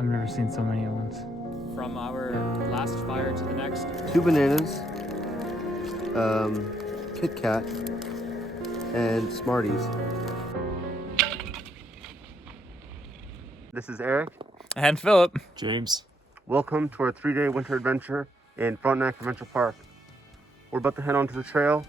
I've never seen so many at once. From our last fire to the next. 2 bananas, Kit Kat, and Smarties. This is Eric. And Philip. James. Welcome to our 3-day winter adventure in Frontenac Provincial Park. We're about to head onto the trail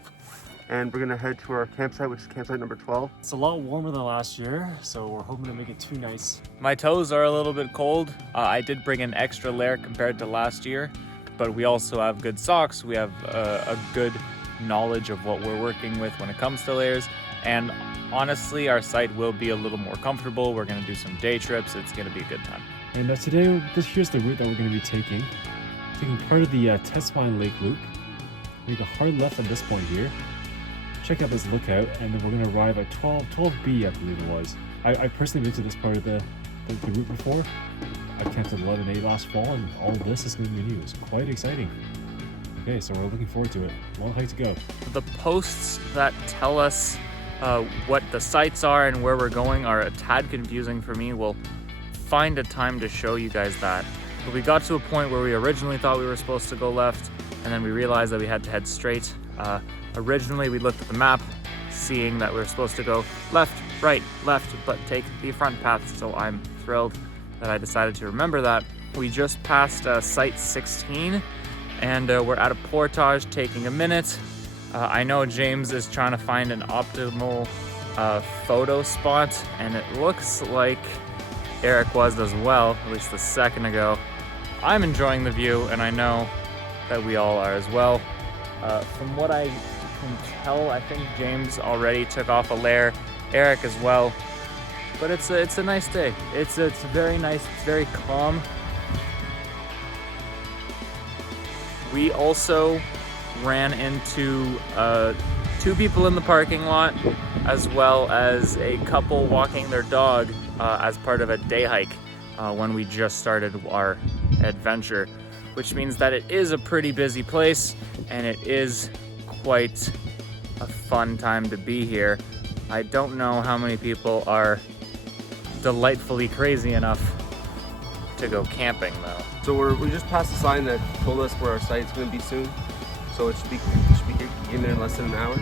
and we're gonna head to our campsite, which is campsite number 12. It's a lot warmer than last year, so we're hoping to make it 2 nights. My toes are a little bit cold. I did bring an extra layer compared to last year, but we also have good socks. We have a good knowledge of what we're working with when it comes to layers. And honestly, our site will be a little more comfortable. We're gonna do some day trips. It's gonna be a good time. And today, here's the route that we're going to be taking. Taking part of the Testmine Lake Loop. Make a hard left at this point here. Check out this lookout, and then we're going to arrive at 12B, I believe it was. I personally been to this part of the route before. I camped at 11A last fall, and all of this is going to be new. It's quite exciting. Okay, so we're looking forward to it. Long hike to go. The posts that tell us what the sites are and where we're going are a tad confusing for me. We'll find a time to show you guys that. But we got to a point where we originally thought we were supposed to go left, and then we realized that we had to head straight. Originally, we looked at the map, seeing that we were supposed to go left, right, left, but take the front path, so I'm thrilled that I decided to remember that. We just passed site 16, and we're at a portage taking a minute. I know James is trying to find an optimal photo spot, and it looks like Eric was as well, at least a second ago. I'm enjoying the view, and I know that we all are as well. From what I can tell, I think James already took off a layer, Eric as well. But it's a nice day. It's very nice, it's very calm. We also ran into 2 people in the parking lot, as well as a couple walking their dog as part of a day hike when we just started our adventure, which means that it is a pretty busy place and it is quite a fun time to be here. I don't know how many people are delightfully crazy enough to go camping though. So we just passed a sign that told us where our site's gonna be soon. So it should be getting there in less than an hour.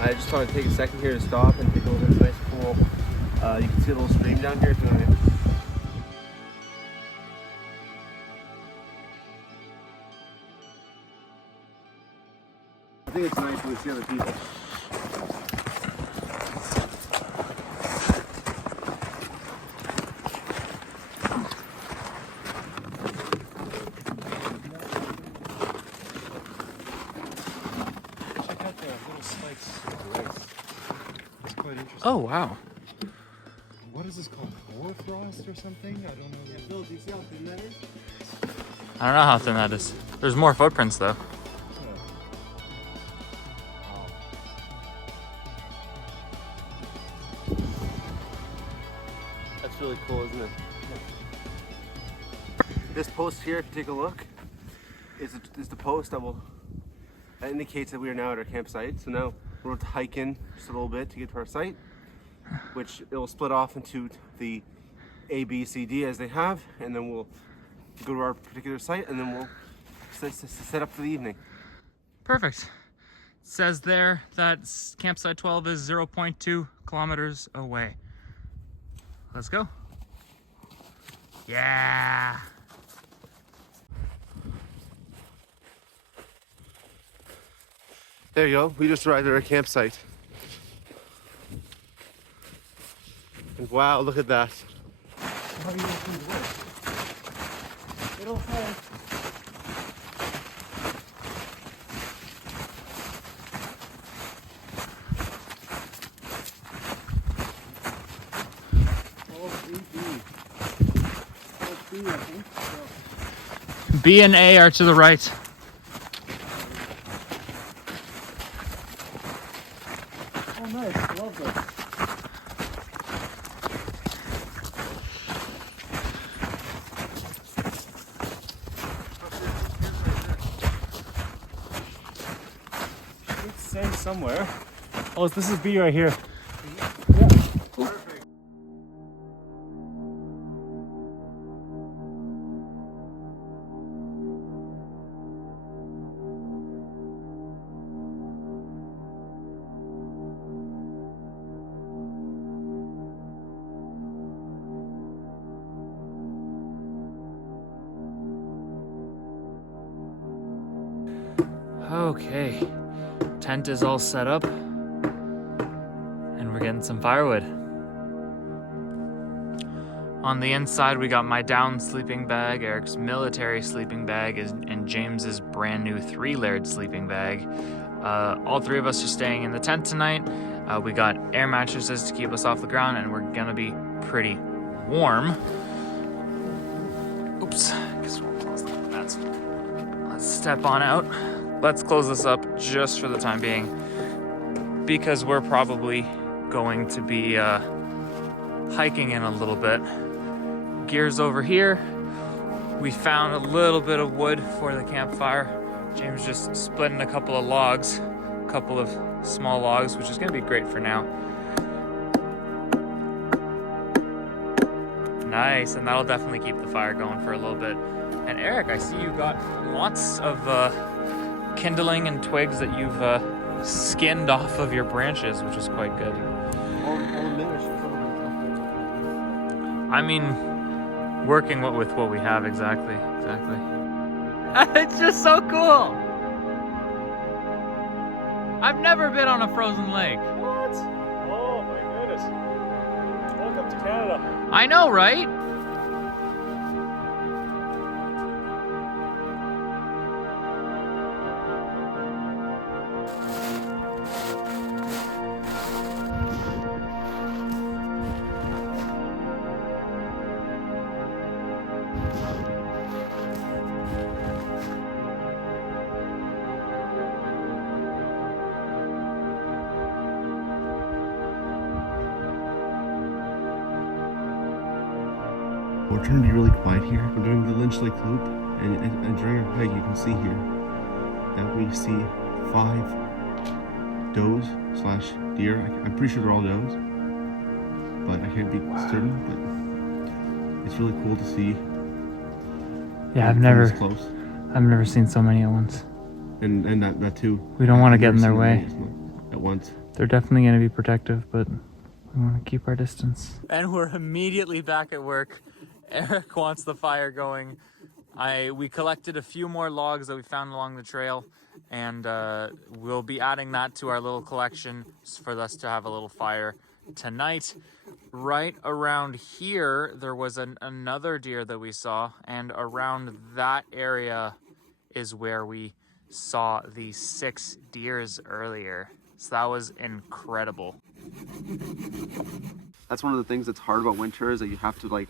I just thought I'd take a second here to stop and take a look at this nice pool. You can see a little stream down here if you want to. I think it's nice when we see other people. Check out the little spikes of rice. It's quite interesting. Oh wow. What is this called? Hoarfrost or something? I don't know. Yeah, Bill, do you see how thin that is? I don't know how thin that is. There's more footprints though. That's really cool, isn't it? This post here, if you take a look, is the post that indicates that we are now at our campsite. So now we're going to hike in just a little bit to get to our site, which it will split off into the A, B, C, D as they have, and then we'll go to our particular site, and then we'll set up for the evening. Perfect. It says there that campsite 12 is 0.2 kilometers away. Let's go. Yeah. There you go. We just arrived at our campsite. And wow, look at that. How are you going to do this? It'll help. B and A are to the right. Oh, nice. Love this. It's saying somewhere. Oh, this is B right here. Yeah. Okay, tent is all set up and we're getting some firewood. On the inside, we got my down sleeping bag, Eric's military sleeping bag, and James's brand new 3-layered sleeping bag. All three of us are staying in the tent tonight. We got air mattresses to keep us off the ground, and we're gonna be pretty warm. Oops, guess we'll close that. Let's step on out. Let's close this up just for the time being, because we're probably going to be hiking in a little bit. Gear's over here. We found a little bit of wood for the campfire. James just splitting a couple of logs, a couple of small logs, which is gonna be great for now. Nice, and that'll definitely keep the fire going for a little bit. And Eric, I see you got lots of kindling and twigs that you've skinned off of your branches, which is quite good. I mean, working with what we have, exactly. It's just so cool. I've never been on a frozen lake. What? Oh my goodness. Welcome to Canada. I know, right? We're trying to be really quiet here. We're doing the Lynch Lake Loop, and during our hike, you can see here that we see 5 does/deer. I'm pretty sure they're all does, but I can't be certain. But it's really cool to see. Yeah, I've never seen so many at once. And that too. We don't want to get in their way at once. They're definitely going to be protective, but we want to keep our distance. And we're immediately back at work. Eric wants the fire going. We collected a few more logs that we found along the trail, and we'll be adding that to our little collection for us to have a little fire tonight. Right around here, there was another deer that we saw, and around that area is where we saw the 6 deers earlier. So that was incredible. That's one of the things that's hard about winter, is that you have to like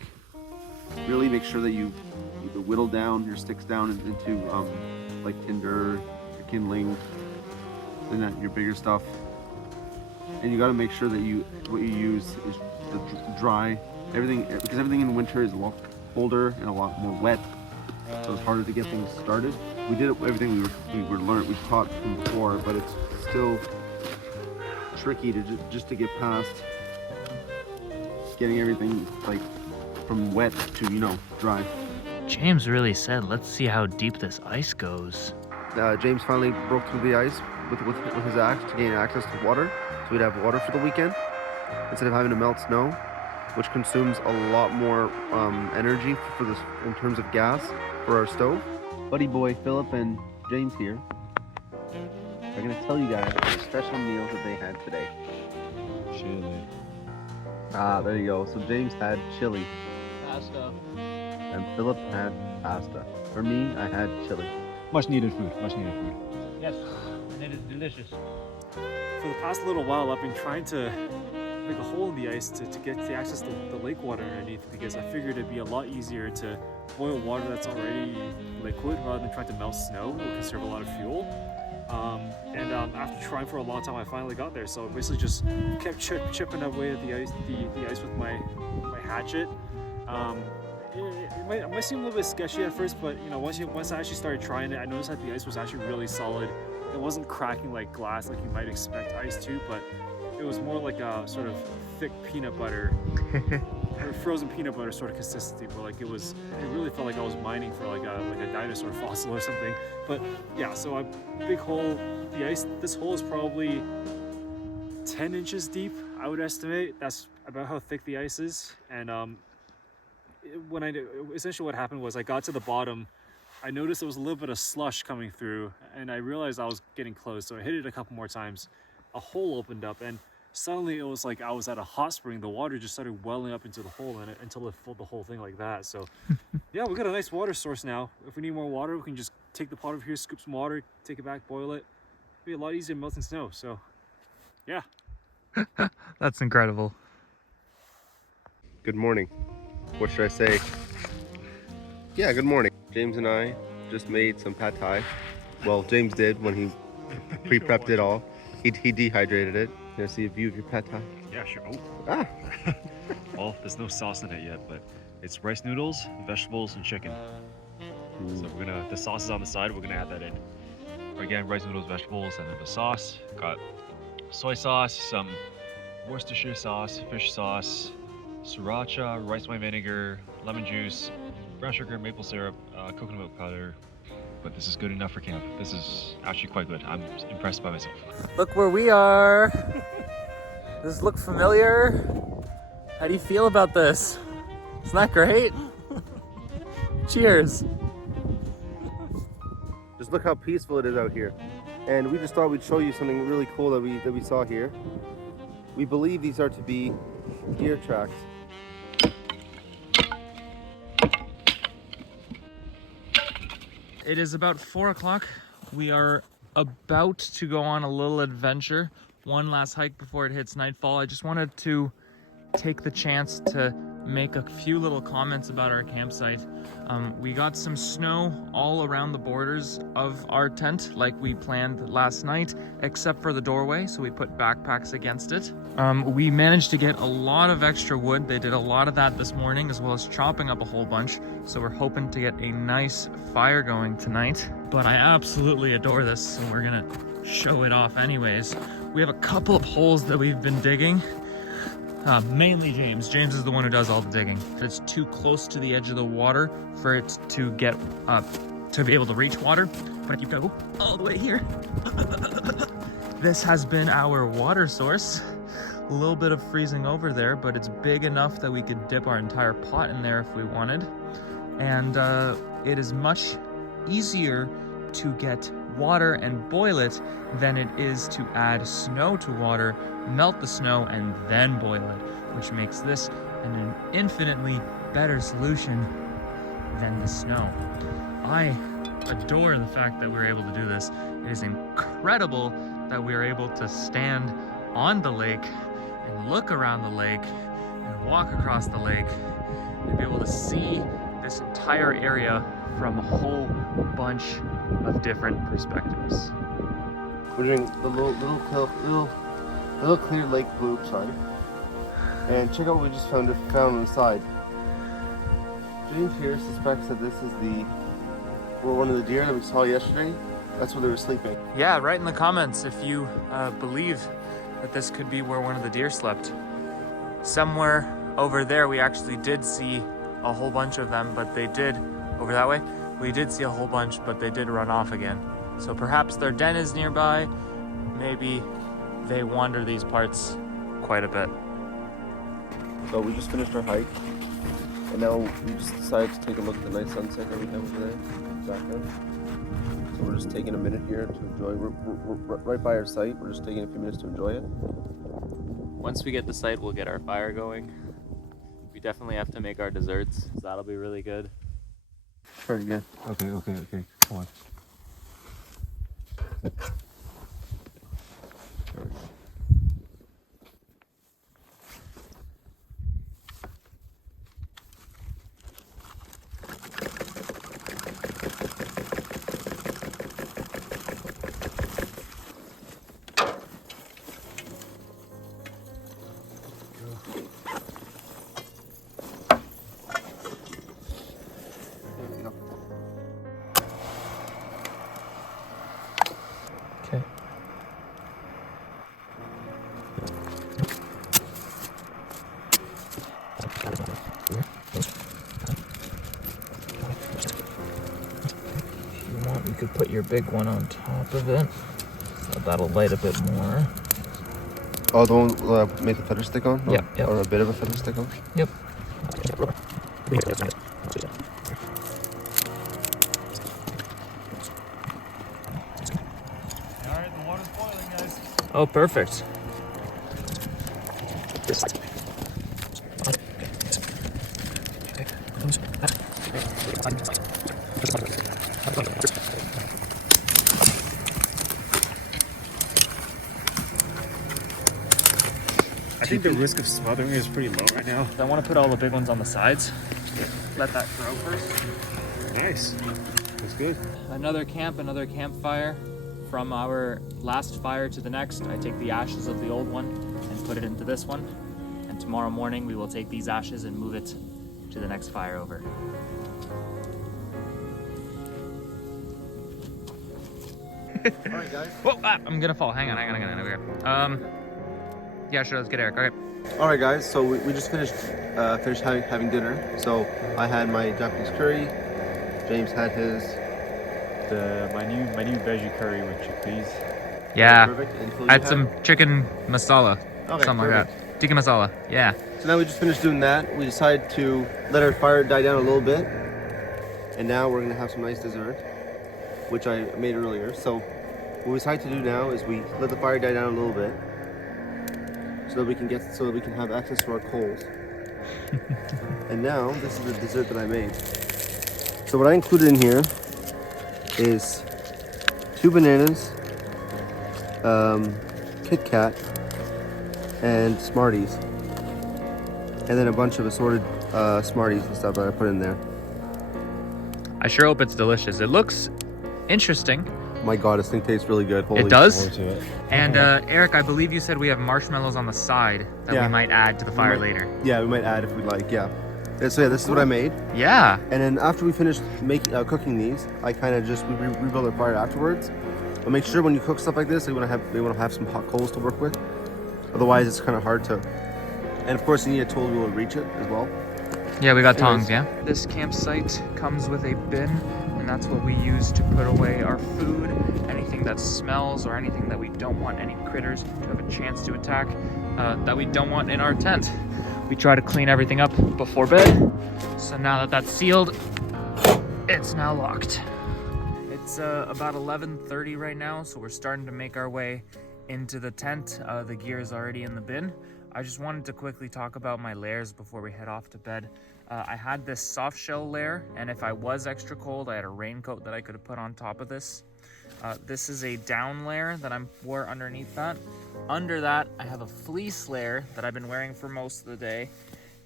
really make sure that you whittle down your sticks down into like tinder, your kindling, and that your bigger stuff. And you got to make sure that what you use is dry everything, because everything in winter is a lot colder and a lot more wet, so it's harder to get things started. We did everything we taught from before, but it's still tricky to just to get past getting everything like from wet to dry. James really said, let's see how deep this ice goes. James finally broke through the ice with his axe to gain access to water, so we'd have water for the weekend instead of having to melt snow, which consumes a lot more energy for this in terms of gas for our stove. Buddy boy Philip and James here are gonna tell you guys the special meals that they had today. Chili. There you go. So James had chili. Pasta. And Philip had pasta. For me, I had chili. Much needed food. Yes, and it is delicious. For the past little while, I've been trying to make a hole in the ice to get to access the lake water underneath, because I figured it'd be a lot easier to boil water that's already liquid rather than trying to melt snow. It would conserve a lot of fuel. After trying for a long time, I finally got there. So I basically just kept chipping away at the ice with my hatchet. It might seem a little bit sketchy at first, but once I actually started trying it, I noticed that the ice was actually really solid. It wasn't cracking like glass like you might expect ice to, but it was more like a sort of thick peanut butter or frozen peanut butter sort of consistency, but like it really felt like I was mining for like a dinosaur fossil or something. But yeah, so a big hole. This hole is probably 10 inches deep, I would estimate. That's about how thick the ice is. And essentially what happened was I got to the bottom I noticed there was a little bit of slush coming through, and I realized I was getting close, so I hit it a couple more times. A hole opened up, and suddenly it was like I was at a hot spring. The water just started welling up into the hole in it until it filled the whole thing like that. So yeah, we got a nice water source now. If we need more water, we can just take the pot over here, scoop some water, take it back, boil it. It'll be a lot easier than melting snow. So yeah. That's incredible. Good morning. What should I say? Yeah, good morning. James and I just made some pad thai. Well, James did when he pre-prepped it all. He dehydrated it. You want to see a view of your pad thai? Yeah, sure. Oh. Ah! Well, there's no sauce in it yet, but it's rice noodles, vegetables, and chicken. So we're gonna, the sauce is on the side, we're gonna add that in. Again, rice noodles, vegetables, and then the sauce. Got soy sauce, some Worcestershire sauce, fish sauce, sriracha, rice wine vinegar, lemon juice, brown sugar, maple syrup, coconut milk powder. But this is good enough for camp. This is actually quite good. I'm impressed by myself. Look where we are. Does this look familiar? How do you feel about this? Isn't that great? Cheers. Just look how peaceful it is out here. And we just thought we'd show you something really cool that we saw here. We believe these are to be deer tracks. It is about 4 o'clock. We are about to go on a little adventure. One last hike before it hits nightfall. I just wanted to take the chance to make a few little comments about our campsite. We got some snow all around the borders of our tent like we planned last night, except for the doorway, so we put backpacks against it. We managed to get a lot of extra wood. They did a lot of that this morning, as well as chopping up a whole bunch, so we're hoping to get a nice fire going tonight. But I absolutely adore this, so we're gonna show it off anyways. We have a couple of holes that we've been digging. Mainly James. James is the one who does all the digging. It's too close to the edge of the water for it to get to be able to reach water. But if you go all the way here, this has been our water source. A little bit of freezing over there, but it's big enough that we could dip our entire pot in there if we wanted. And it is much easier to get water and boil it than it is to add snow to water, melt the snow, and then boil it, which makes this an infinitely better solution than the snow. I adore the fact that we were able to do this. It is incredible that we are able to stand on the lake and look around the lake and walk across the lake and be able to see this entire area from a whole bunch of different perspectives. We're doing the little clear lake loop side. And check out what we just found on the side. James here suspects that this is one of the deer that we saw yesterday. That's where they were sleeping. Yeah, write in the comments if you believe that this could be where one of the deer slept. Somewhere over there we actually did see a whole bunch of them, but they did, over that way, we did see a whole bunch, but they did run off again. So perhaps their den is nearby. Maybe they wander these parts quite a bit. So we just finished our hike, and now we just decided to take a look at the nice sunset that we have over there. Background. So we're just taking a minute here to enjoy. We're right by our site. We're just taking a few minutes to enjoy it. Once we get the site, we'll get our fire going. We definitely have to make our desserts, so that'll be really good. Try it again. Okay. Come on. Okay. If you want, you could put your big one on top of it. So that'll light a bit more. Oh, the one make a feather stick on? Yep. Or a bit of a feather stick on? Yep. Oh, perfect. I think the risk of smothering is pretty low right now. I want to put all the big ones on the sides. Let that grow first. Nice. That's good. Another campfire. From our last fire to the next, I take the ashes of the old one and put it into this one. And tomorrow morning we will take these ashes and move it to the next fire over. Alright guys. Whoa, I'm gonna fall. Hang on. Okay. Yeah, sure, let's get Eric. Okay. Alright guys, so we just finished having dinner. So I had my Japanese curry, James had his. My new veggie curry with chickpeas. Yeah. Perfect. And Phil, you I had had- some chicken masala. Okay, Something like perfect. that. Tikka masala. Yeah. So now we just finished doing that. We decided to let our fire die down a little bit. And now we're gonna have some nice dessert, which I made earlier. So what we decided to do now is we let the fire die down a little bit so that we can have access to our coals. And now this is the dessert that I made. So what I included in here is 2 bananas, Kit Kat, and Smarties, and then a bunch of assorted Smarties and stuff that I put in there. I sure hope it's delicious. It looks interesting. My God, this thing tastes really good. Holy It does? Forward to it. And Eric, I believe you said we have marshmallows on the side that Yeah. we might add to the fire might- later. Yeah, we might add if we'd like. Yeah. And so yeah, this is what I made. Yeah. And then after we finished cooking these, I kind of just rebuild our fire afterwards. But make sure when you cook stuff like this, you want to have some hot coals to work with. Otherwise, it's kind of hard to. And of course, you need a tool to be able to reach it as well. Yeah, we got Anyways. tongs, yeah? This campsite comes with a bin, and that's what we use to put away our food, anything that smells or anything that we don't want any critters to have a chance to attack, that we don't want in our tent. We try to clean everything up before bed, so now that that's sealed, it's now locked. It's about 11:30 right now, so we're starting to make our way into the tent. The gear is already in the bin. I just wanted to quickly talk about my layers before we head off to bed. I had this soft shell layer, and if I was extra cold, I had a raincoat that I could have put on top of this. This is a down layer that I wore underneath that. Under that, I have a fleece layer that I've been wearing for most of the day,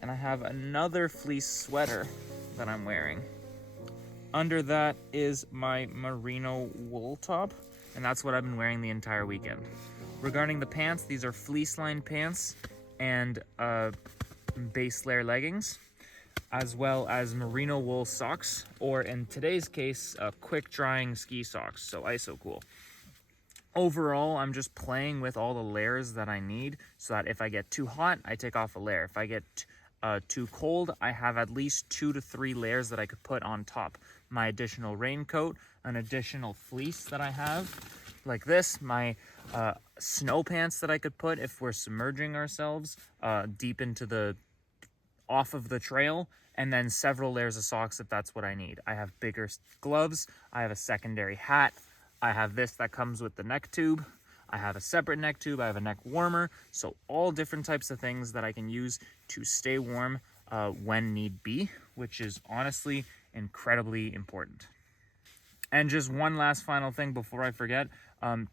and I have another fleece sweater that I'm wearing. Under that is my merino wool top, and that's what I've been wearing the entire weekend. Regarding the pants, these are fleece-lined pants and base layer leggings, as well as merino wool socks, or in today's case, quick drying ski socks, so ISO cool. Overall, I'm just playing with all the layers that I need so that if I get too hot, I take off a layer. If I get too cold, I have at least 2 to 3 layers that I could put on top. My additional raincoat, an additional fleece that I have, like this, my snow pants that I could put if we're submerging ourselves deep into the off of the trail, and then several layers of socks if that's what I need. I have bigger gloves, I have a secondary hat, I have this that comes with the neck tube, I have a separate neck tube, I have a neck warmer, so all different types of things that I can use to stay warm when need be, which is honestly incredibly important. And just one last final thing before I forget.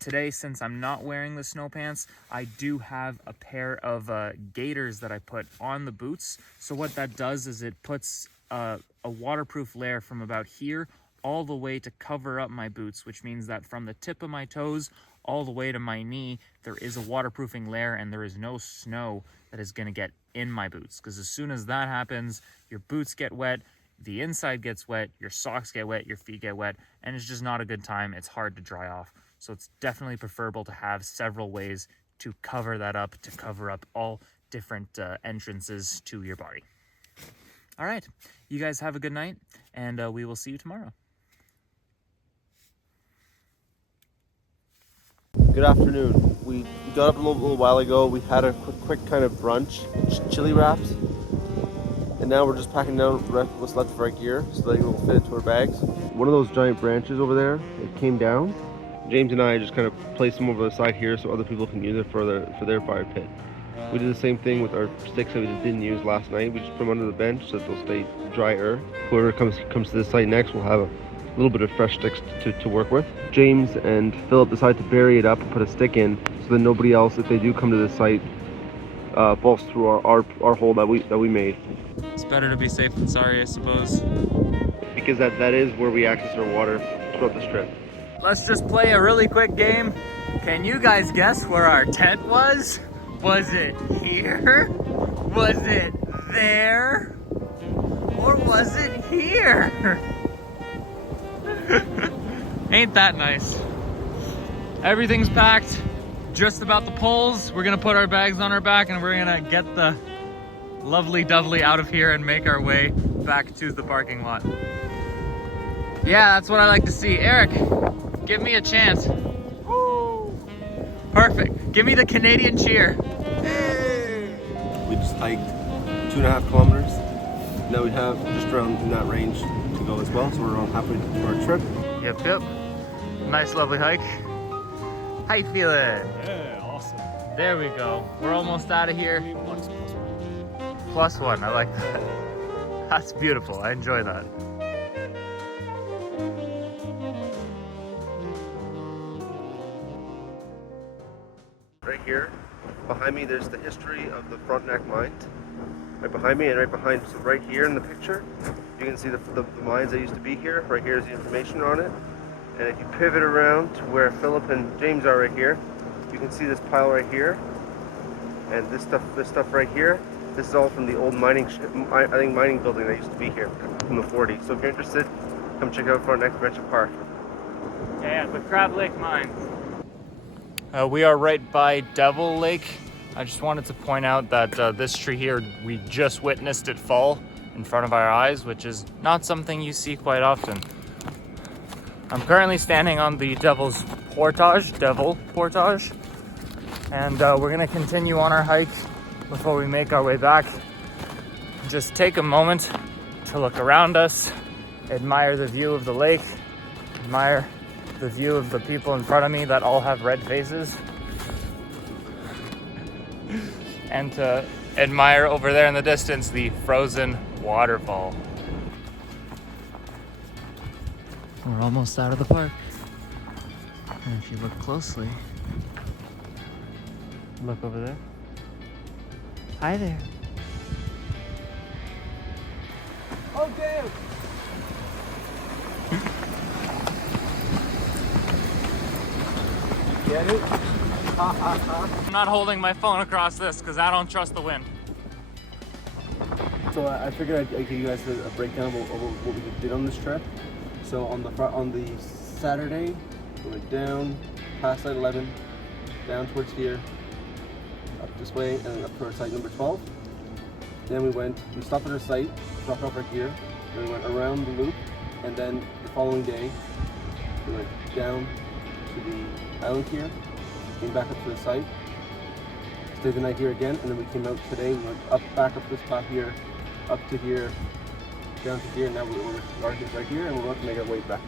Today, since I'm not wearing the snow pants, I do have a pair of gaiters that I put on the boots. So what that does is it puts a waterproof layer from about here all the way to cover up my boots, which means that from the tip of my toes all the way to my knee, there is a waterproofing layer and there is no snow that is going to get in my boots. Because as soon as that happens, your boots get wet, the inside gets wet, your socks get wet, your feet get wet, and it's just not a good time. It's hard to dry off. So it's definitely preferable to have several ways to cover that up, to cover up all different entrances to your body. All right, you guys have a good night, and we will see you tomorrow. Good afternoon. We got up a little while ago. We had a quick kind of brunch, chili wraps, and now we're just packing down what's left of our gear so that it will fit into our bags. One of those giant branches over there, it came down. James and I just kind of placed them over the side here so other people can use it for their fire pit. We did the same thing with our sticks that we didn't use last night. We just put them under the bench so that they'll stay drier. Whoever comes to this site next will have a little bit of fresh sticks to work with. James and Philip decided to bury it up and put a stick in so that nobody else, if they do come to this site, falls through our hole that we made. It's better to be safe than sorry, I suppose. Because that is where we access our water throughout the strip. Let's just play a really quick game. Can you guys guess where our tent was? Was it here? Was it there? Or was it here? Ain't that nice? Everything's packed, just about the poles. We're gonna put our bags on our back and we're gonna get the lovely dovely out of here and make our way back to the parking lot. Yeah, that's what I like to see. Eric, give me a chant. Woo! Perfect. Give me the Canadian cheer. Hey! We just hiked 2.5 kilometers. Now we have just around in that range to go as well, so we're around halfway through our trip. Yep. Nice, lovely hike. How you feeling? Yeah, awesome. There we go. We're almost out of here. 3 months plus 1. +1, I like that. That's beautiful, I enjoy that. Right here, behind me, there's the history of the Frontenac mines. Right behind me and right behind, so right here in the picture, you can see the mines that used to be here. Right here is the information on it. And if you pivot around to where Philip and James are right here, you can see this pile right here. And this stuff right here, this is all from the old mining building that used to be here from the 40s. So if you're interested, come check out Frontenac Provincial Park. Yeah, the Crab Lake Mines. We are right by Devil Lake. I just wanted to point out that this tree here, we just witnessed it fall in front of our eyes, which is not something you see quite often. I'm currently standing on the Devil Portage, and we're gonna continue on our hike before we make our way back. Just take a moment to look around us, admire the view of the lake, admire the view of the people in front of me that all have red faces, and to admire over there in the distance the frozen waterfall. We're almost out of the park. And if you look closely, look over there. Hi there. Okay. Get it? I'm not holding my phone across this because I don't trust the wind. So I figured I'd give you guys a breakdown of what we did on this trip. So on the Saturday, we went down past site 11, down towards here, up this way, and then up to our site number 12. Then we stopped at our site, dropped off right here, then we went around the loop, and then the following day, we went down to the island here, came back up to the site, stayed the night here again, and then we came out today, we went back up this path here, up to here, down to here, and now we're right here, and we're about to make our way back to